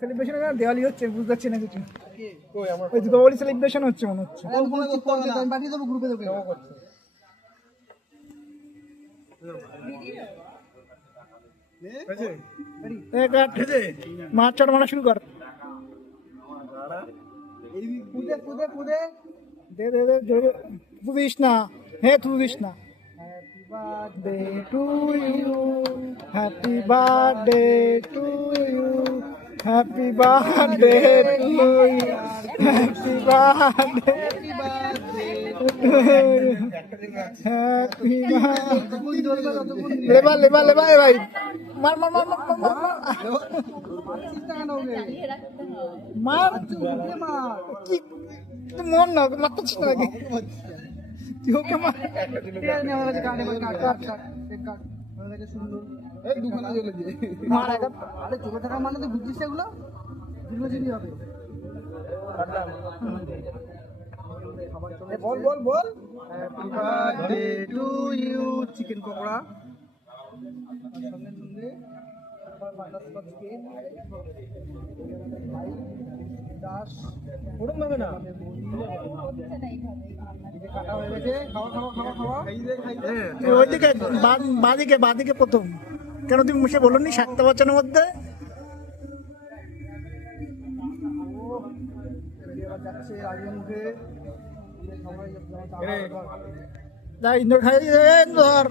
Celebration না দেওয়ালি হচ্ছে বুঝতে পারছি না কিছু। ওই দীপাবলি সেলিব্রেশন হচ্ছে মনে হচ্ছে। পাঠিয়ে দেবো গ্রুপে দেবো। মাছ চড় মারা শুরু কর। পুদে পুদে পুদে দে দে দে দে তুই দিস না, হে তুই দিস না। Happy birthday to you, happy birthday to you, happy birthday to you, happy birthday happy লেবা লেবা লেবা এ ভাই মার মার মার মার মার মার মার কি তুই মন না মারতেছিস না নাকি তুই ওকে মার মার একটা আরে চোখে থাকা মানে তো বুঝছিস এগুলো দীর্ঘজীবী হবে। বল বল বল। Happy birthday to you, chicken pakora সঙ্গে সঙ্গে বাটারস্কচ কেক, দাস ওরম ভাবে না কাটা হয়ে গেছে। খাওয়া খাওয়া খাওয়া খাওয়া ওইদিকে বাদিকে বাদিকে প্রথম কেন তুমি মুখে বলোনি 7টা বছরের মধ্যে এবার যাচ্ছে রাজের মুখে সবাই যা ইন্দোর খাই ইন্দোর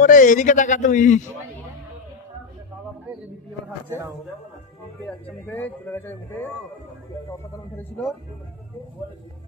ওরে এদিকে টাকা তুই খাচ্ছে যাচ্ছে মুখে চলে গেছে মুখে। অসাধারণ খেলেছিল।